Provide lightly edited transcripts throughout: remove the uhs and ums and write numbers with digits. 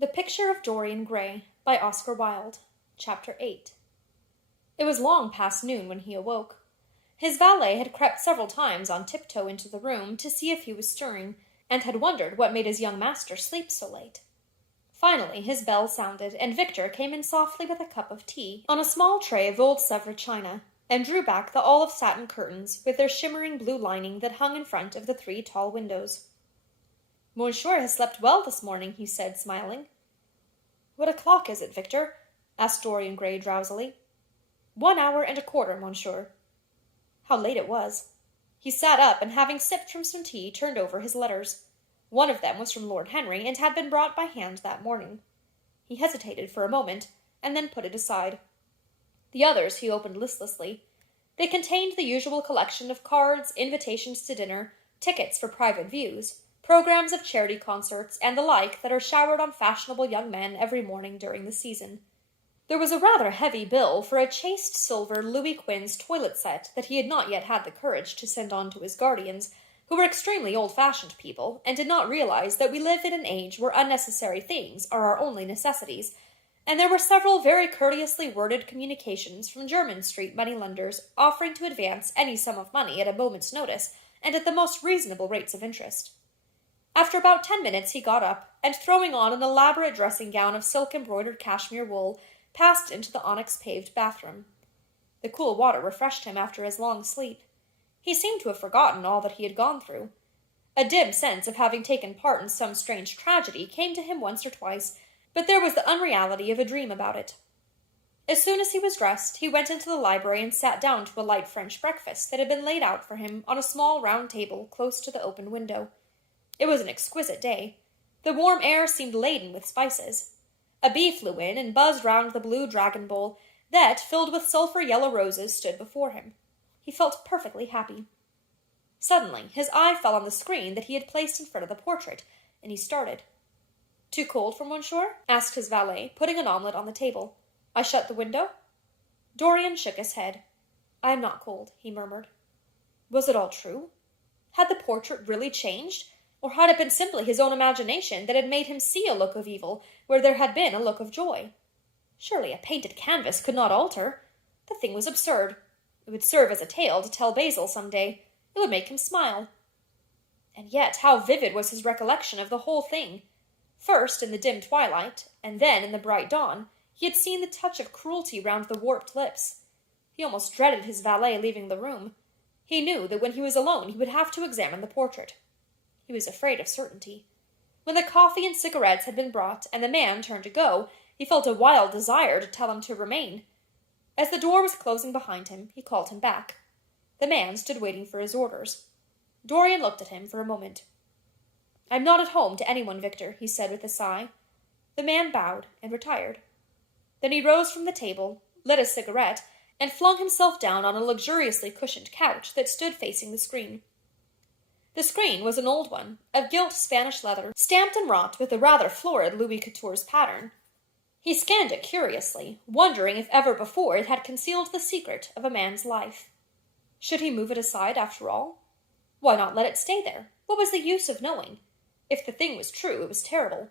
The Picture of Dorian Gray by Oscar Wilde. Chapter 8. It was long past noon when he awoke. His valet had crept several times on tiptoe into the room to see if he was stirring, and had wondered what made his young master sleep so late. Finally his bell sounded, and Victor came in softly with a cup of tea on a small tray of old Sèvres china, and drew back the olive satin curtains with their shimmering blue lining that hung in front of the 3 tall windows. "Monsieur has slept well this morning," he said, smiling. "What o'clock is it, Victor?" asked Dorian Gray drowsily. 1 hour and a quarter, monsieur." How late it was! He sat up, and having sipped from some tea, turned over his letters. One of them was from Lord Henry, and had been brought by hand that morning. He hesitated for a moment, and then put it aside. The others he opened listlessly. They contained the usual collection of cards, invitations to dinner, tickets for private views, programs of charity concerts, and the like that are showered on fashionable young men every morning during the season. There was a rather heavy bill for a chased silver Louis Quinze toilet set that he had not yet had the courage to send on to his guardians, who were extremely old-fashioned people, and did not realize that we live in an age where unnecessary things are our only necessities, and there were several very courteously worded communications from Jermyn Street moneylenders offering to advance any sum of money at a moment's notice, and at the most reasonable rates of interest. After about 10 minutes he got up, and throwing on an elaborate dressing gown of silk-embroidered cashmere wool, passed into the onyx-paved bathroom. The cool water refreshed him after his long sleep. He seemed to have forgotten all that he had gone through. A dim sense of having taken part in some strange tragedy came to him once or twice, but there was the unreality of a dream about it. As soon as he was dressed, he went into the library and sat down to a light French breakfast that had been laid out for him on a small round table close to the open window. It was an exquisite day. The warm air seemed laden with spices. A bee flew in and buzzed round the blue dragon bowl that, filled with sulphur-yellow roses, stood before him. He felt perfectly happy. Suddenly his eye fell on the screen that he had placed in front of the portrait, and he started. "Too cold for monsieur?" asked his valet, putting an omelette on the table. "I shut the window?" Dorian shook his head. "I am not cold," he murmured. Was it all true? Had the portrait really changed? Or had it been simply his own imagination that had made him see a look of evil where there had been a look of joy? Surely a painted canvas could not alter. The thing was absurd. It would serve as a tale to tell Basil some day. It would make him smile. And yet how vivid was his recollection of the whole thing! First in the dim twilight, and then in the bright dawn, he had seen the touch of cruelty round the warped lips. He almost dreaded his valet leaving the room. He knew that when he was alone he would have to examine the portrait. He was afraid of certainty. When the coffee and cigarettes had been brought, and the man turned to go, he felt a wild desire to tell him to remain. As the door was closing behind him, he called him back. The man stood waiting for his orders. Dorian looked at him for a moment. "I'm not at home to anyone, Victor," he said with a sigh. The man bowed and retired. Then he rose from the table, lit a cigarette, and flung himself down on a luxuriously cushioned couch that stood facing the screen. The screen was an old one, of gilt Spanish leather, stamped and wrought with a rather florid Louis Quatorze pattern. He scanned it curiously, wondering if ever before it had concealed the secret of a man's life. Should he move it aside after all? Why not let it stay there? What was the use of knowing? If the thing was true, it was terrible.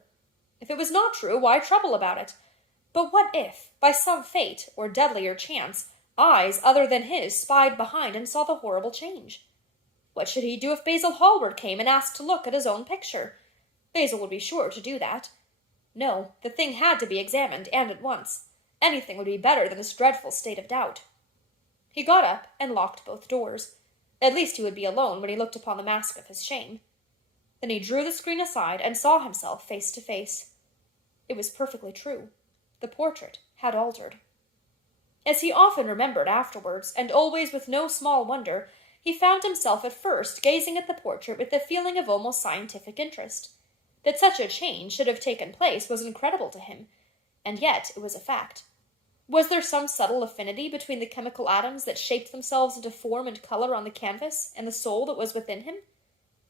If it was not true, why trouble about it? But what if, by some fate or deadlier chance, eyes other than his spied behind and saw the horrible change? What should he do if Basil Hallward came and asked to look at his own picture? Basil would be sure to do that. No, the thing had to be examined, and at once. Anything would be better than this dreadful state of doubt. He got up and locked both doors. At least he would be alone when he looked upon the mask of his shame. Then he drew the screen aside and saw himself face to face. It was perfectly true. The portrait had altered. As he often remembered afterwards, and always with no small wonder, he found himself at first gazing at the portrait with a feeling of almost scientific interest. That such a change should have taken place was incredible to him, and yet it was a fact. Was there some subtle affinity between the chemical atoms that shaped themselves into form and color on the canvas and the soul that was within him?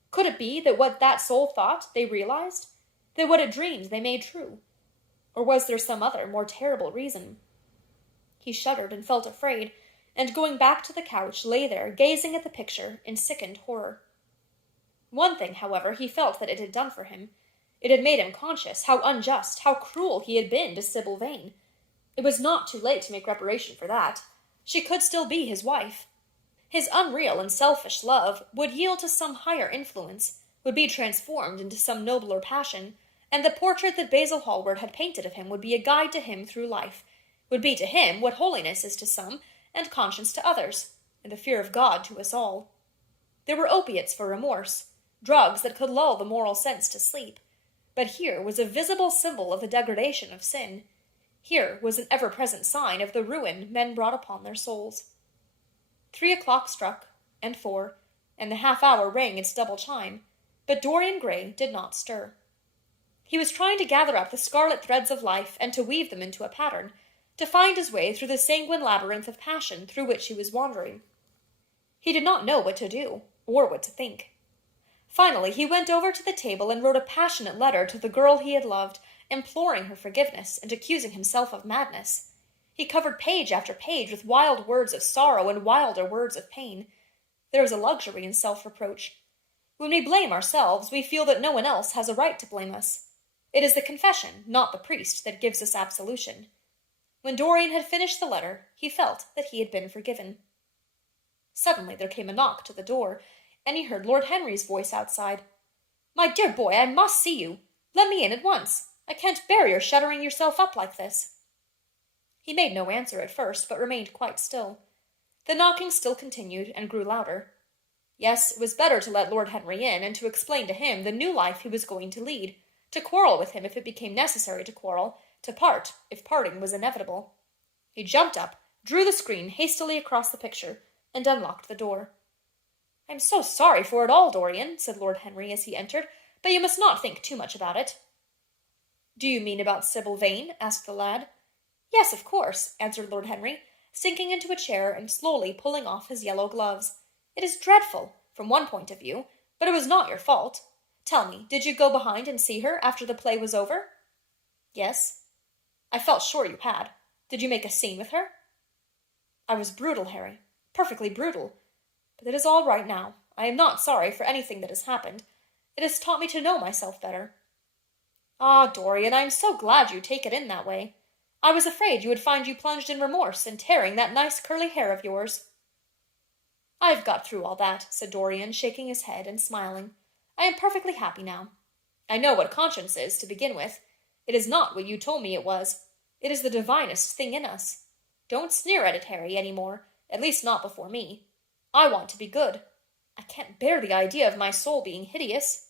Could it be that what that soul thought they realized, that what it dreamed they made true? Or was there some other, more terrible reason? He shuddered and felt afraid, and going back to the couch lay there gazing at the picture in sickened horror. One thing, however, he felt that it had done for him. It had made him conscious how unjust, how cruel he had been to Sybil Vane. It was not too late to make reparation for that. She could still be his wife. His unreal and selfish love would yield to some higher influence, would be transformed into some nobler passion, and the portrait that Basil Hallward had painted of him would be a guide to him through life, would be to him what holiness is to some, and conscience to others, and the fear of God to us all. There were opiates for remorse, drugs that could lull the moral sense to sleep, but here was a visible symbol of the degradation of sin. Here was an ever-present sign of the ruin men brought upon their souls. 3 o'clock struck, and 4, and the half-hour rang its double chime, but Dorian Gray did not stir. He was trying to gather up the scarlet threads of life and to weave them into a pattern, to find his way through the sanguine labyrinth of passion through which he was wandering. He did not know what to do, or what to think. Finally, he went over to the table and wrote a passionate letter to the girl he had loved, imploring her forgiveness and accusing himself of madness. He covered page after page with wild words of sorrow and wilder words of pain. There is a luxury in self-reproach. When we blame ourselves, we feel that no one else has a right to blame us. It is the confession, not the priest, that gives us absolution. When Dorian had finished the letter, he felt that he had been forgiven. Suddenly there came a knock to the door, and he heard Lord Henry's voice outside. "My dear boy, I must see you. Let me in at once. I can't bear your shuttering yourself up like this." He made no answer at first, but remained quite still. The knocking still continued, and grew louder. Yes, it was better to let Lord Henry in, and to explain to him the new life he was going to lead, to quarrel with him if it became necessary to quarrel, to part if parting was inevitable. He jumped up, drew the screen hastily across the picture, and unlocked the door. "I am so sorry for it all, Dorian," said Lord Henry as he entered, "but you must not think too much about it." "Do you mean about Sybil Vane?" asked the lad. "Yes, of course," answered Lord Henry, sinking into a chair and slowly pulling off his yellow gloves. "It is dreadful, from one point of view, but it was not your fault. Tell me, did you go behind and see her after the play was over?" "Yes." "I felt sure you had. Did you make a scene with her?" "I was brutal, Harry, perfectly brutal. But it is all right now. I am not sorry for anything that has happened. It has taught me to know myself better." "Ah, Dorian, I am so glad you take it in that way. I was afraid you would find you plunged in remorse and tearing that nice curly hair of yours." "I have got through all that," said Dorian, shaking his head and smiling. "I am perfectly happy now. I know what conscience is, to begin with. It is not what you told me it was. It is the divinest thing in us. Don't sneer at it, Harry, any more, at least not before me. I want to be good. I can't bear the idea of my soul being hideous."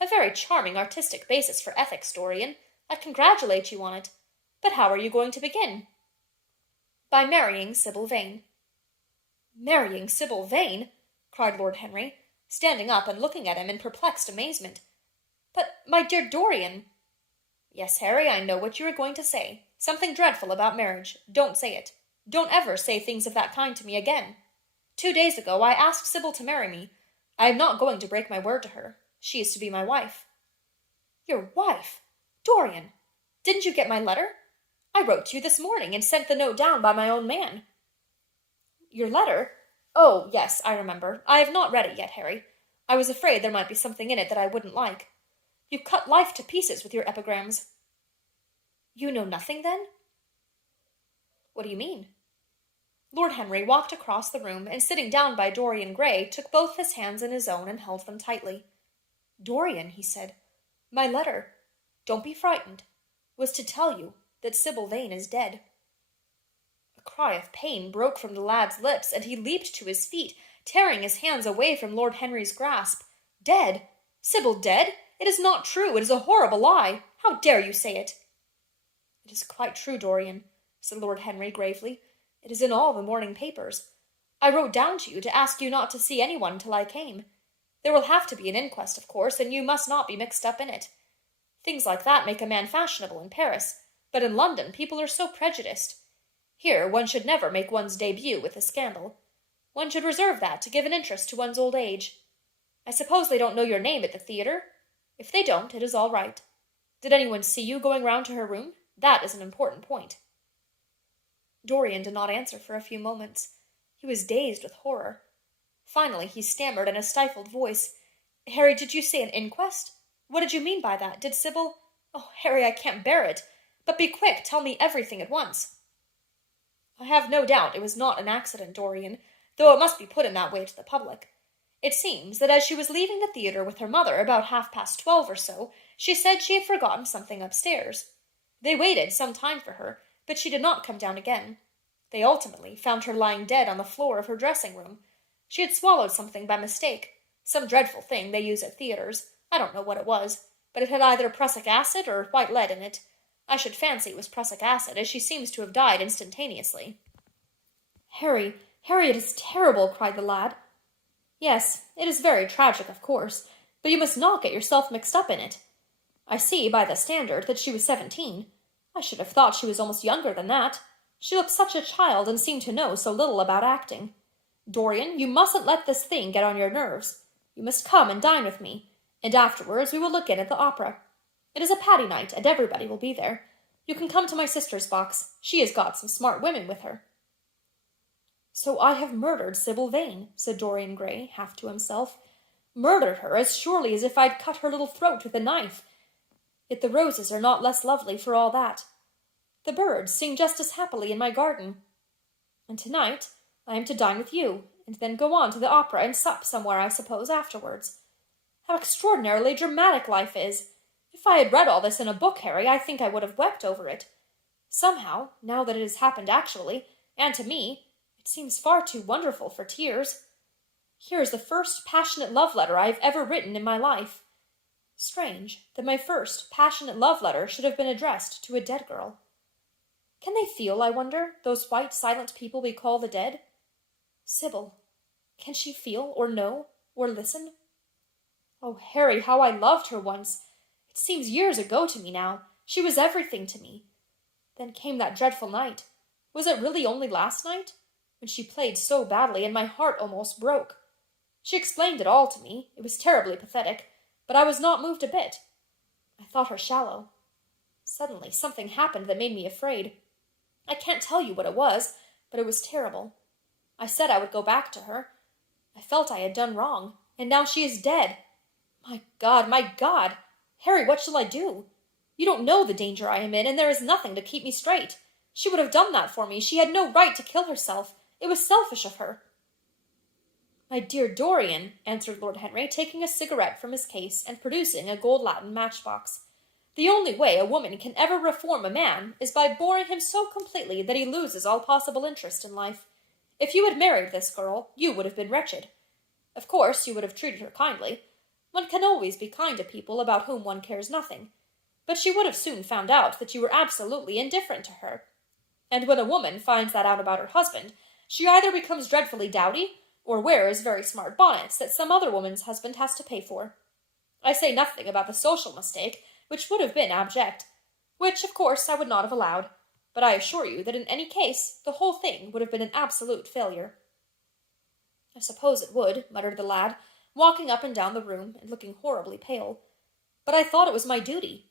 "A very charming artistic basis for ethics, Dorian. I congratulate you on it. But how are you going to begin?" "By marrying Sybil Vane." "Marrying Sybil Vane?" cried Lord Henry, standing up and looking at him in perplexed amazement. "But, my dear Dorian—" "Yes, Harry, I know what you are going to say. Something dreadful about marriage. Don't say it. Don't ever say things of that kind to me again. 2 days ago I asked Sybil to marry me. I am not going to break my word to her. She is to be my wife." "Your wife? Dorian! Didn't you get my letter? I wrote to you this morning and sent the note down by my own man." "Your letter? Oh, yes, I remember. I have not read it yet, Harry. I was afraid there might be something in it that I wouldn't like. You cut life to pieces with your epigrams." "You know nothing, then?" "What do you mean?" Lord Henry walked across the room, and sitting down by Dorian Gray, took both his hands in his own and held them tightly. "Dorian," he said, "my letter, don't be frightened, was to tell you that Sybil Vane is dead." A cry of pain broke from the lad's lips, and he leaped to his feet, tearing his hands away from Lord Henry's grasp. "Dead? Sybil dead? It is not true. It is a horrible lie. How dare you say it?" "It is quite true, Dorian," said Lord Henry gravely. "It is in all the morning papers. I wrote down to you to ask you not to see anyone till I came. There will have to be an inquest, of course, and you must not be mixed up in it. Things like that make a man fashionable in Paris, but in London people are so prejudiced. Here one should never make one's debut with a scandal. One should reserve that to give an interest to one's old age. I suppose they don't know your name at the theatre? If they don't, it is all right. Did anyone see you going round to her room? That is an important point." Dorian did not answer for a few moments. He was dazed with horror. Finally he stammered in a stifled voice, "Harry, did you say an inquest?" What did you mean by that? Did Sybil— Oh, Harry, I can't bear it. But be quick, tell me everything at once. I have no doubt it was not an accident, Dorian, though it must be put in that way to the public. It seems that as she was leaving the theatre with her mother about 12:30 or so, she said she had forgotten something upstairs. They waited some time for her, but she did not come down again. They ultimately found her lying dead on the floor of her dressing-room. She had swallowed something by mistake, some dreadful thing they use at theatres. I don't know what it was, but it had either prussic acid or white lead in it. I should fancy it was prussic acid, as she seems to have died instantaneously. Harry, Harry, it is terrible, cried the lad. Yes, it is very tragic, of course, but you must not get yourself mixed up in it. I see by the standard that she was 17. I should have thought she was almost younger than that. She looked such a child and seemed to know so little about acting. Dorian, you mustn't let this thing get on your nerves. You must come and dine with me, and afterwards we will look in at the opera. It is a Patty night, and everybody will be there. You can come to my sister's box. She has got some smart women with her. So I have murdered Sybil Vane, said Dorian Gray, half to himself. Murdered her as surely as if I'd cut her little throat with a knife. Yet the roses are not less lovely for all that. The birds sing just as happily in my garden. And tonight I am to dine with you, and then go on to the opera and sup somewhere, I suppose, afterwards. How extraordinarily dramatic life is! If I had read all this in a book, Harry, I think I would have wept over it. Somehow, now that it has happened actually, and to me, it seems far too wonderful for tears. Here is the first passionate love letter I have ever written in my life. Strange that my first passionate love letter should have been addressed to a dead girl. Can they feel, I wonder, those white, silent people we call the dead? Sybil, can she feel, or know, or listen? Oh, Harry, how I loved her once! It seems years ago to me now. She was everything to me. Then came that dreadful night. Was it really only last night? When she played so badly and my heart almost broke. She explained it all to me. It was terribly pathetic, but I was not moved a bit. I thought her shallow. Suddenly something happened that made me afraid. I can't tell you what it was, but it was terrible. I said I would go back to her. I felt I had done wrong, and now she is dead. My God, my God! Harry, what shall I do? You don't know the danger I am in, and there is nothing to keep me straight. She would have done that for me. She had no right to kill herself. It was selfish of her. My dear Dorian, answered Lord Henry, taking a cigarette from his case and producing a gold latten matchbox, the only way a woman can ever reform a man is by boring him so completely that he loses all possible interest in life. If you had married this girl, you would have been wretched. Of course, you would have treated her kindly. One can always be kind to people about whom one cares nothing. But she would have soon found out that you were absolutely indifferent to her. And when a woman finds that out about her husband, she either becomes dreadfully dowdy, or wears very smart bonnets that some other woman's husband has to pay for. I say nothing about the social mistake, which would have been abject, which, of course, I would not have allowed, but I assure you that in any case the whole thing would have been an absolute failure. I suppose it would, muttered the lad, walking up and down the room and looking horribly pale. But I thought it was my duty.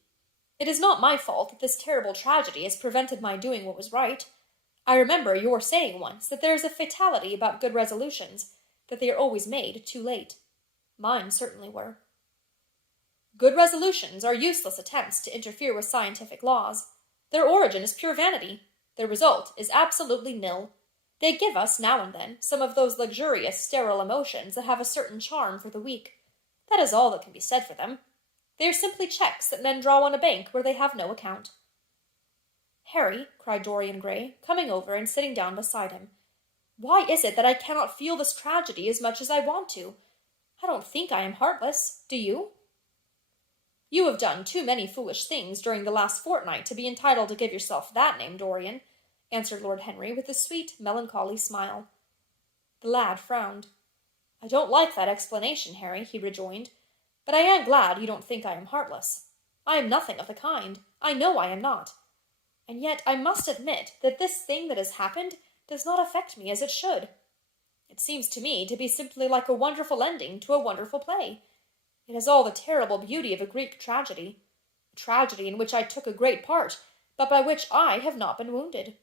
It is not my fault that this terrible tragedy has prevented my doing what was right. I remember your saying once that there is a fatality about good resolutions, that they are always made too late. Mine certainly were. Good resolutions are useless attempts to interfere with scientific laws. Their origin is pure vanity. Their result is absolutely nil. They give us, now and then, some of those luxurious, sterile emotions that have a certain charm for the weak. That is all that can be said for them. They are simply checks that men draw on a bank where they have no account. Harry, cried Dorian Gray, coming over and sitting down beside him, why is it that I cannot feel this tragedy as much as I want to? I don't think I am heartless. Do you? You have done too many foolish things during the last fortnight to be entitled to give yourself that name, Dorian, answered Lord Henry with a sweet, melancholy smile. The lad frowned. I don't like that explanation, Harry, he rejoined, but I am glad you don't think I am heartless. I am nothing of the kind. I know I am not. And yet I must admit that this thing that has happened does not affect me as it should. It seems to me to be simply like a wonderful ending to a wonderful play. It has all the terrible beauty of a Greek tragedy, a tragedy in which I took a great part, but by which I have not been wounded.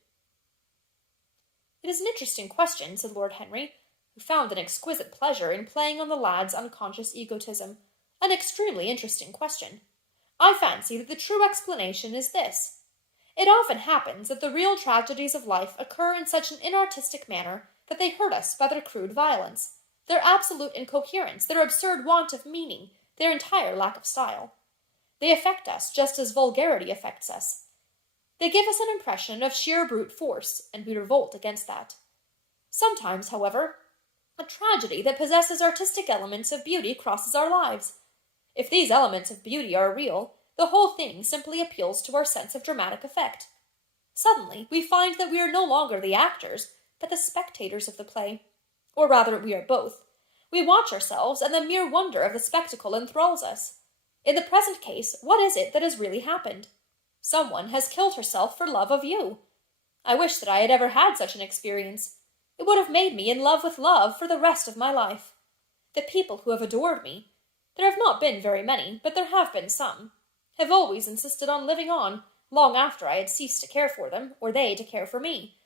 It is an interesting question, said Lord Henry, who found an exquisite pleasure in playing on the lad's unconscious egotism. An extremely interesting question. I fancy that the true explanation is this. It often happens that the real tragedies of life occur in such an inartistic manner that they hurt us by their crude violence, their absolute incoherence, their absurd want of meaning, their entire lack of style. They affect us just as vulgarity affects us. They give us an impression of sheer brute force, and we revolt against that. Sometimes, however, a tragedy that possesses artistic elements of beauty crosses our lives. If these elements of beauty are real, the whole thing simply appeals to our sense of dramatic effect. Suddenly, we find that we are no longer the actors, but the spectators of the play. Or rather, we are both. We watch ourselves, and the mere wonder of the spectacle enthralls us. In the present case, what is it that has really happened? Someone has killed herself for love of you. I wish that I had ever had such an experience. It would have made me in love with love for the rest of my life. The people who have adored me, there have not been very many, but there have been some, have always insisted on living on, long after I had ceased to care for them, or they to care for me.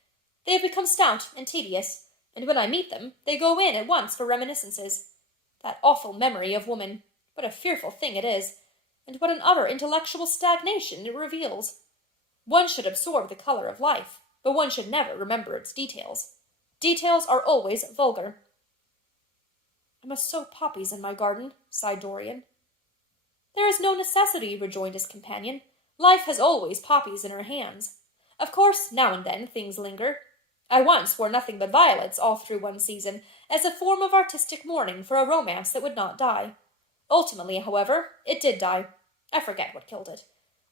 They have become stout and tedious, and when I meet them, they go in at once for reminiscences. That awful memory of woman, what a fearful thing it is, and what an utter intellectual stagnation it reveals. One should absorb the color of life, but one should never remember its details. Details are always vulgar. I must sow poppies in my garden, sighed Dorian. There is no necessity, rejoined his companion. Life has always poppies in her hands. Of course, now and then things linger. I once wore nothing but violets all through one season, as a form of artistic mourning for a romance that would not die. Ultimately, however, it did die. I forget what killed it.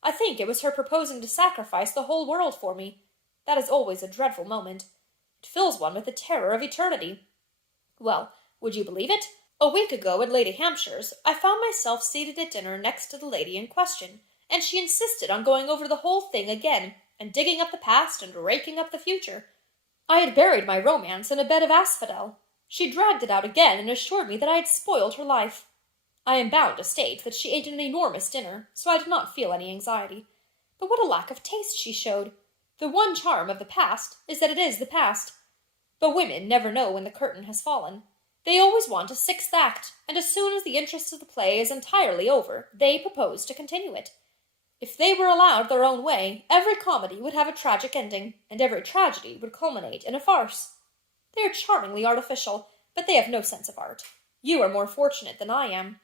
I think it was her proposing to sacrifice the whole world for me. That is always a dreadful moment. It fills one with the terror of eternity. Well, would you believe it? A week ago at Lady Hampshire's, I found myself seated at dinner next to the lady in question, and she insisted on going over the whole thing again, and digging up the past and raking up the future. I had buried my romance in a bed of asphodel. She dragged it out again and assured me that I had spoiled her life. I am bound to state that she ate an enormous dinner, so I did not feel any anxiety. But what a lack of taste she showed! The one charm of the past is that it is the past. But women never know when the curtain has fallen. They always want a sixth act, and as soon as the interest of the play is entirely over, they propose to continue it. If they were allowed their own way, every comedy would have a tragic ending, and every tragedy would culminate in a farce. They are charmingly artificial, but they have no sense of art. You are more fortunate than I am.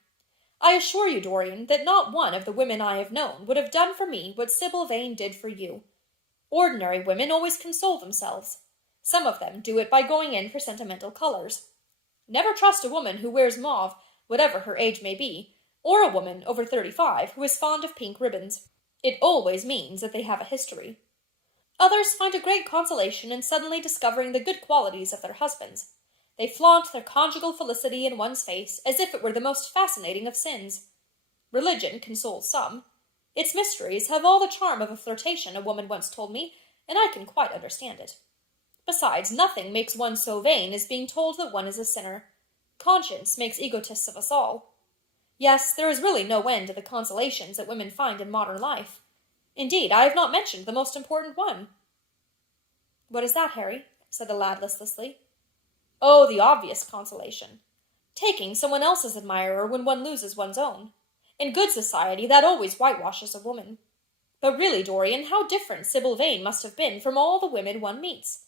I assure you, Dorian, that not one of the women I have known would have done for me what Sybil Vane did for you. Ordinary women always console themselves. Some of them do it by going in for sentimental colors. Never trust a woman who wears mauve, whatever her age may be, or a woman over 35 who is fond of pink ribbons. It always means that they have a history. Others find a great consolation in suddenly discovering the good qualities of their husbands. They flaunt their conjugal felicity in one's face as if it were the most fascinating of sins. Religion consoles some. Its mysteries have all the charm of a flirtation, a woman once told me, and I can quite understand it. Besides, nothing makes one so vain as being told that one is a sinner. Conscience makes egotists of us all. Yes, there is really no end to the consolations that women find in modern life. Indeed, I have not mentioned the most important one. What is that, Harry? Said the lad listlessly. Oh, the obvious consolation. Taking someone else's admirer when one loses one's own. In good society, that always whitewashes a woman. But really, Dorian, how different Sybil Vane must have been from all the women one meets.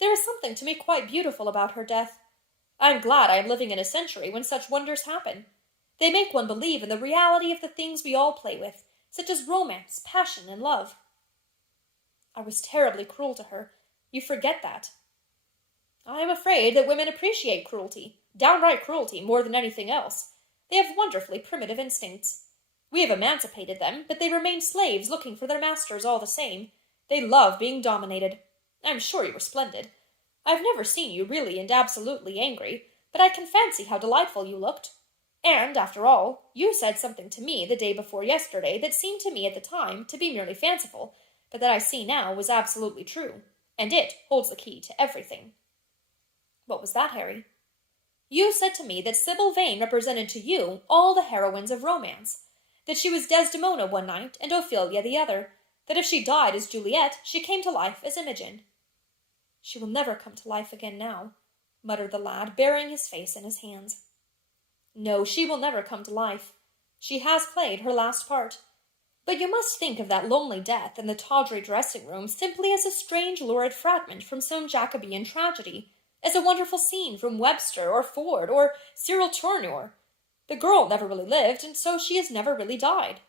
There is something to me quite beautiful about her death. I am glad I am living in a century when such wonders happen. They make one believe in the reality of the things we all play with, such as romance, passion, and love. I was terribly cruel to her. You forget that. I am afraid that women appreciate cruelty, downright cruelty, more than anything else. They have wonderfully primitive instincts. We have emancipated them, but they remain slaves looking for their masters all the same. They love being dominated. I am sure you were splendid. I have never seen you really and absolutely angry, but I can fancy how delightful you looked. And, after all, you said something to me the day before yesterday that seemed to me at the time to be merely fanciful, but that I see now was absolutely true, and it holds the key to everything. What was that, Harry? You said to me that Sybil Vane represented to you all the heroines of romance, that she was Desdemona one night and Ophelia the other, that if she died as Juliet, she came to life as Imogen. She will never come to life again now, muttered the lad, burying his face in his hands. No, she will never come to life. She has played her last part. But you must think of that lonely death in the tawdry dressing-room simply as a strange lurid fragment from some Jacobean tragedy, as a wonderful scene from Webster or Ford or Cyril Tourneur. The girl never really lived, and so she has never really died.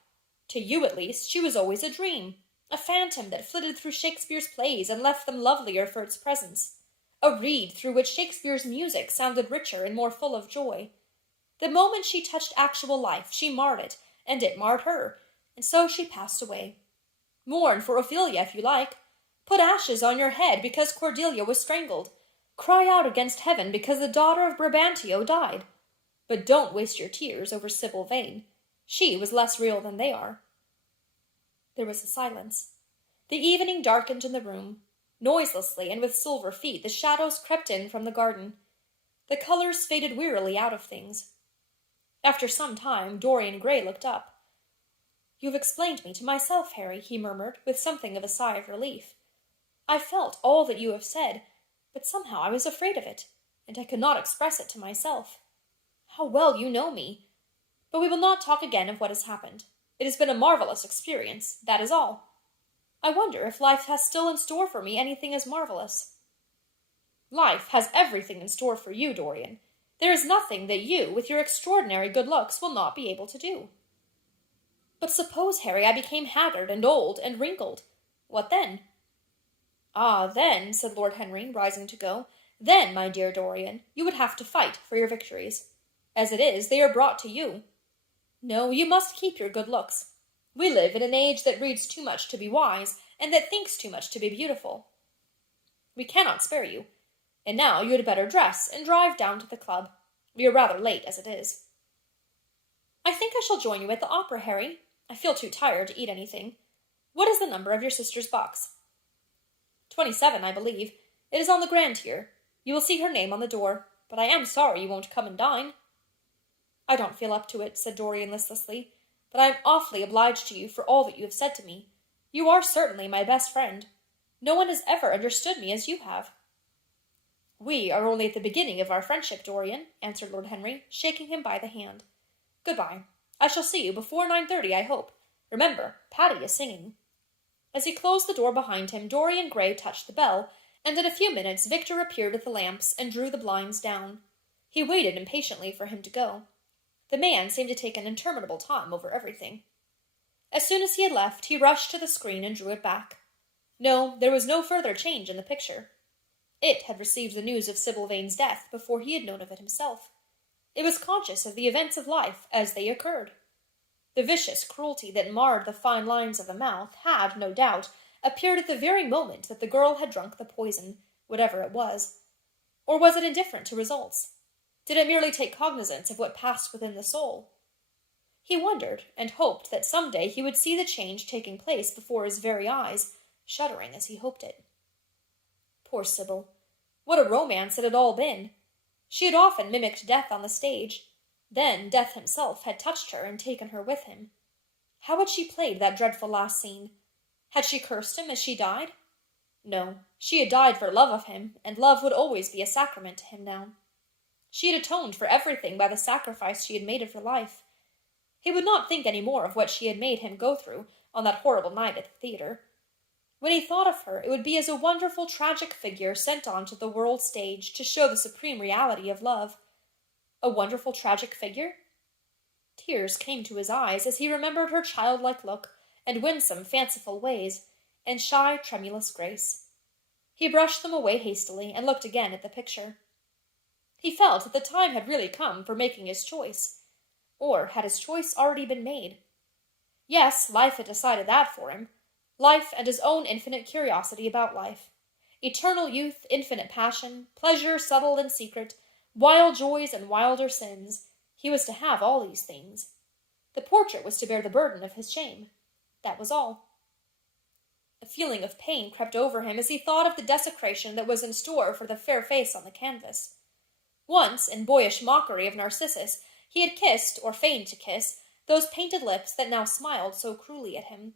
To you, at least, she was always a dream, a phantom that flitted through Shakespeare's plays and left them lovelier for its presence, a reed through which Shakespeare's music sounded richer and more full of joy. The moment she touched actual life, she marred it, and it marred her, and so she passed away. Mourn for Ophelia if you like. Put ashes on your head because Cordelia was strangled. Cry out against heaven because the daughter of Brabantio died. But don't waste your tears over Sybil Vane. She was less real than they are. There was a silence. The evening darkened in the room. Noiselessly and with silver feet, the shadows crept in from the garden. The colors faded wearily out of things. After some time, Dorian Gray looked up. "You've explained me to myself, Harry," he murmured, with something of a sigh of relief. "I felt all that you have said, but somehow I was afraid of it, and I could not express it to myself. How well you know me! But we will not talk again of what has happened. It has been a marvelous experience, that is all. I wonder if life has still in store for me anything as marvelous." "Life has everything in store for you, Dorian. There is nothing that you, with your extraordinary good looks, will not be able to do." "But suppose, Harry, I became haggard and old and wrinkled. What then?" "Ah, then," said Lord Henry, rising to go, "then, my dear Dorian, you would have to fight for your victories. As it is, they are brought to you. No, you must keep your good looks. We live in an age that reads too much to be wise, and that thinks too much to be beautiful. We cannot spare you. And now you had better dress and drive down to the club. We are rather late as it is." "I think I shall join you at the opera, Harry. I feel too tired to eat anything. What is the number of your sister's box?" 27, I believe. It is on the grand tier. You will see her name on the door, but I am sorry you won't come and dine." "I don't feel up to it," said Dorian listlessly, "but I am awfully obliged to you for all that you have said to me. You are certainly my best friend. No one has ever understood me as you have." "We are only at the beginning of our friendship, Dorian," answered Lord Henry, shaking him by the hand. "Good-bye. I shall see you before 9:30, I hope. Remember, Patty is singing." As he closed the door behind him, Dorian Gray touched the bell, and in a few minutes Victor appeared with the lamps and drew the blinds down. He waited impatiently for him to go. The man seemed to take an interminable time over everything. As soon as he had left, he rushed to the screen and drew it back. No, there was no further change in the picture. It had received the news of Sybil Vane's death before he had known of it himself. It was conscious of the events of life as they occurred. The vicious cruelty that marred the fine lines of the mouth had, no doubt, appeared at the very moment that the girl had drunk the poison, whatever it was. Or was it indifferent to results? Did it merely take cognizance of what passed within the soul? He wondered, and hoped that some day he would see the change taking place before his very eyes, shuddering as he hoped it. Poor Sybil! What a romance it had all been! She had often mimicked death on the stage. Then Death himself had touched her and taken her with him. How had she played that dreadful last scene? Had she cursed him as she died? No, she had died for love of him, and love would always be a sacrament to him now. She had atoned for everything by the sacrifice she had made of her life. He would not think any more of what she had made him go through on that horrible night at the theatre. When he thought of her, it would be as a wonderful tragic figure sent on to the world stage to show the supreme reality of love. A wonderful tragic figure? Tears came to his eyes as he remembered her childlike look, and winsome, fanciful ways, and shy, tremulous grace. He brushed them away hastily, and looked again at the picture. He felt that the time had really come for making his choice. Or had his choice already been made? Yes, life had decided that for him. Life and his own infinite curiosity about life. Eternal youth, infinite passion, pleasure subtle and secret, wild joys and wilder sins. He was to have all these things. The portrait was to bear the burden of his shame. That was all. A feeling of pain crept over him as he thought of the desecration that was in store for the fair face on the canvas. Once, in boyish mockery of Narcissus, he had kissed, or feigned to kiss, those painted lips that now smiled so cruelly at him.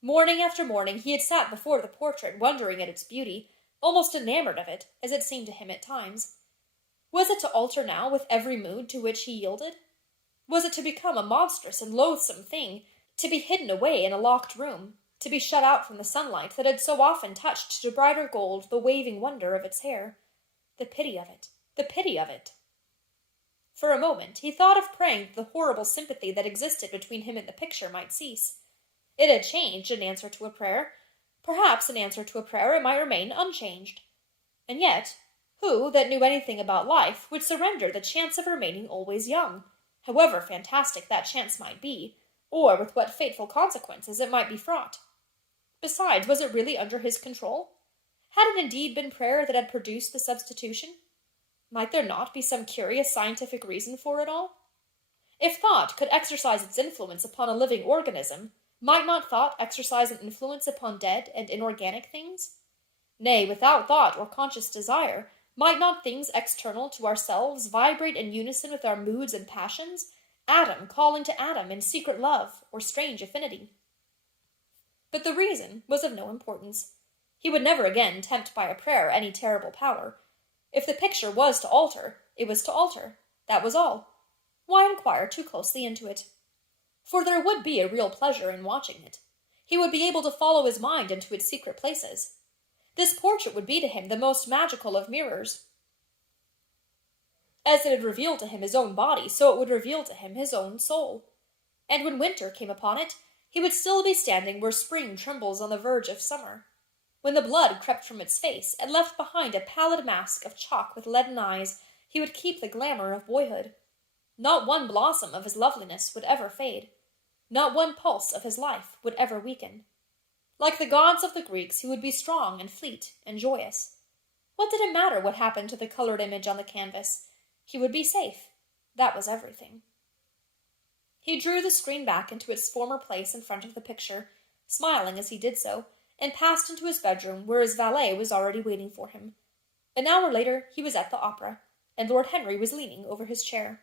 Morning after morning he had sat before the portrait, wondering at its beauty, almost enamored of it, as it seemed to him at times. Was it to alter now with every mood to which he yielded? Was it to become a monstrous and loathsome thing, to be hidden away in a locked room, to be shut out from the sunlight that had so often touched to brighter gold the waving wonder of its hair? The pity of it! The pity of it! For a moment he thought of praying that the horrible sympathy that existed between him and the picture might cease. It had changed in answer to a prayer. Perhaps in answer to a prayer it might remain unchanged. And yet, who that knew anything about life would surrender the chance of remaining always young, however fantastic that chance might be, or with what fateful consequences it might be fraught? Besides, was it really under his control? Had it indeed been prayer that had produced the substitution? Might there not be some curious scientific reason for it all? If thought could exercise its influence upon a living organism, might not thought exercise an influence upon dead and inorganic things? Nay, without thought or conscious desire, might not things external to ourselves vibrate in unison with our moods and passions, atom calling to atom in secret love or strange affinity? But the reason was of no importance. He would never again tempt by a prayer any terrible power. If the picture was to alter, it was to alter. That was all. Why inquire too closely into it? For there would be a real pleasure in watching it. He would be able to follow his mind into its secret places. This portrait would be to him the most magical of mirrors. As it had revealed to him his own body, so it would reveal to him his own soul. And when winter came upon it, he would still be standing where spring trembles on the verge of summer. When the blood crept from its face and left behind a pallid mask of chalk with leaden eyes, he would keep the glamour of boyhood. Not one blossom of his loveliness would ever fade. Not one pulse of his life would ever weaken. Like the gods of the Greeks, he would be strong and fleet and joyous. What did it matter what happened to the colored image on the canvas? He would be safe. That was everything. He drew the screen back into its former place in front of the picture, smiling as he did so, and passed into his bedroom, where his valet was already waiting for him. An hour later he was at the opera, and Lord Henry was leaning over his chair.